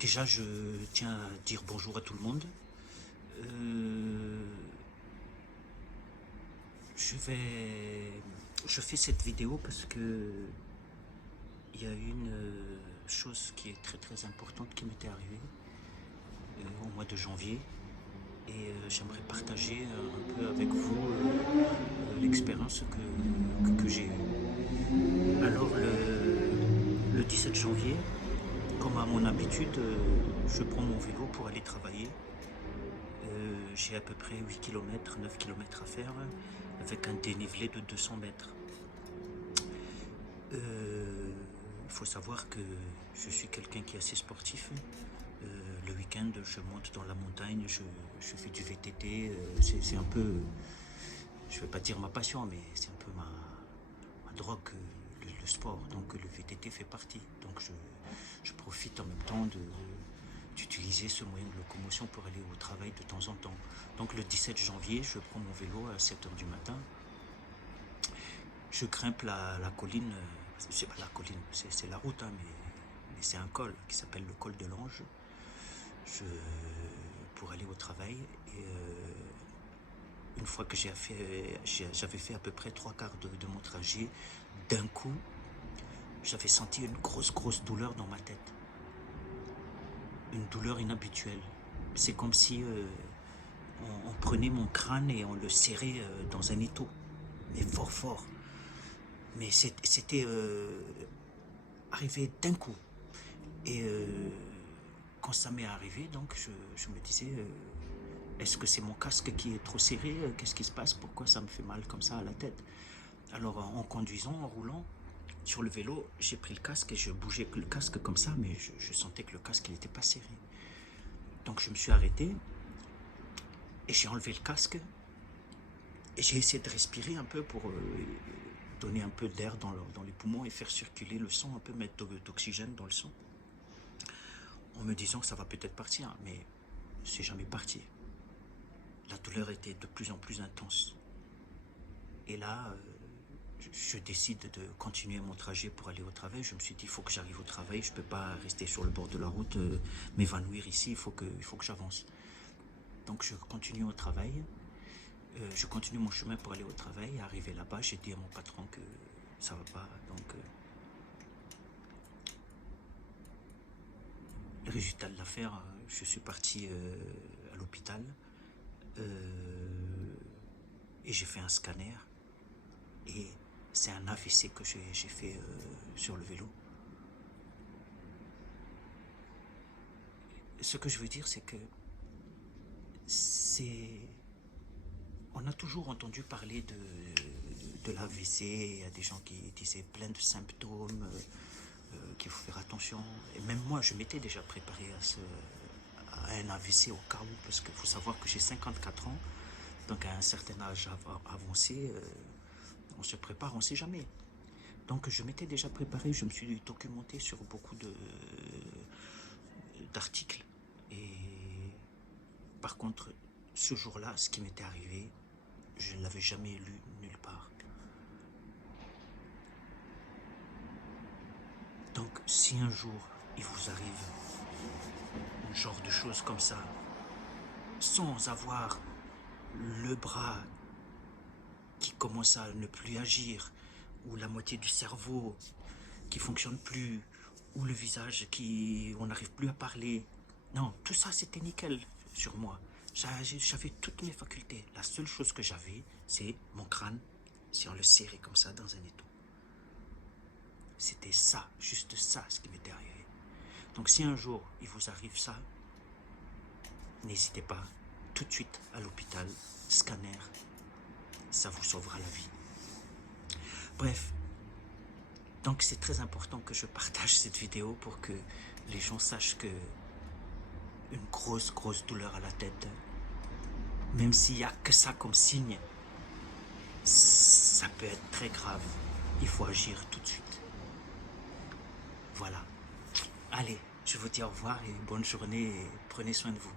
Déjà, je tiens à dire bonjour à tout le monde. Euh, je vais, je fais cette vidéo parce que il y a une chose qui est très très importante qui m'était arrivée au mois de janvier et j'aimerais partager un peu avec vous l'expérience que j'ai eue. Alors le 17 janvier, comme à mon habitude, je prends mon vélo pour aller travailler. J'ai à peu près 8 km, 9 km à faire avec un dénivelé de 200 mètres. Il faut savoir que je suis quelqu'un qui est assez sportif. Le week-end, je monte dans la montagne, je fais du VTT. C'est un peu, je ne vais pas dire ma passion, mais c'est un peu ma drogue, le sport. Donc le VTT fait partie. Donc je profite en même temps d'utiliser ce moyen de locomotion pour aller au travail de temps en temps. Donc le 17 janvier, je prends mon vélo à 7 heures du matin. Je grimpe la colline, c'est pas la colline, c'est la route, hein, mais c'est un col qui s'appelle le col de l'Ange. Pour aller au travail. Et une fois que j'avais fait à peu près 3/4 de mon trajet, d'un coup, j'avais senti une grosse douleur dans ma tête. Une douleur inhabituelle. C'est comme si on prenait mon crâne et on le serrait dans un étau, mais fort fort. Mais c'était arrivé d'un coup. Et quand ça m'est arrivé, donc je me disais, est-ce que c'est mon casque qui est trop serré? Qu'est-ce qui se passe? Pourquoi ça me fait mal comme ça à la tête? Alors en conduisant, en roulant sur le vélo, j'ai pris le casque et je bougeais le casque comme ça, mais je sentais que le casque n'était pas serré. Donc je me suis arrêté et j'ai enlevé le casque et j'ai essayé de respirer un peu pour donner un peu d'air dans les poumons et faire circuler le sang, un peu mettre d'oxygène dans le sang, en me disant que ça va peut-être partir, mais c'est jamais parti. La douleur était de plus en plus intense. Et là, je décide de continuer mon trajet pour aller au travail. Je me suis dit, il faut que j'arrive au travail, je ne peux pas rester sur le bord de la route, m'évanouir ici, il faut que j'avance. Donc je continue au travail, je continue mon chemin pour aller au travail. Arrivé là-bas, j'ai dit à mon patron que ça ne va pas. Donc, le résultat de l'affaire, je suis parti à l'hôpital et j'ai fait un scanner. Et c'est un AVC que j'ai fait sur le vélo. Ce que je veux dire, c'est que on a toujours entendu parler de l'AVC. Il y a des gens qui disaient plein de symptômes, qu'il faut faire attention. Et même moi, je m'étais déjà préparé à un AVC au cas où, parce qu'il faut savoir que j'ai 54 ans, donc à un certain âge avancé, on se prépare, on ne sait jamais. Donc je m'étais déjà préparé, je me suis documenté sur beaucoup d'articles. Et par contre, ce jour-là, ce qui m'était arrivé, je ne l'avais jamais lu nulle part. Donc si un jour il vous arrive un genre de choses comme ça, sans avoir le bras qui commence à ne plus agir, ou la moitié du cerveau qui fonctionne plus, ou le visage qui on n'arrive plus à parler. Non, tout ça c'était nickel sur moi. J'avais toutes mes facultés. La seule chose que j'avais, c'est mon crâne, si on le serrait comme ça dans un étau. C'était ça, juste ça, ce qui m'était arrivé. Donc si un jour il vous arrive ça, n'hésitez pas, tout de suite à l'hôpital, scanner, ça vous sauvera la vie. Bref, donc c'est très important que je partage cette vidéo pour que les gens sachent que une grosse douleur à la tête, même s'il n'y a que ça comme signe, ça peut être très grave. Il faut agir tout de suite. Voilà. Allez, je vous dis au revoir et bonne journée et prenez soin de vous.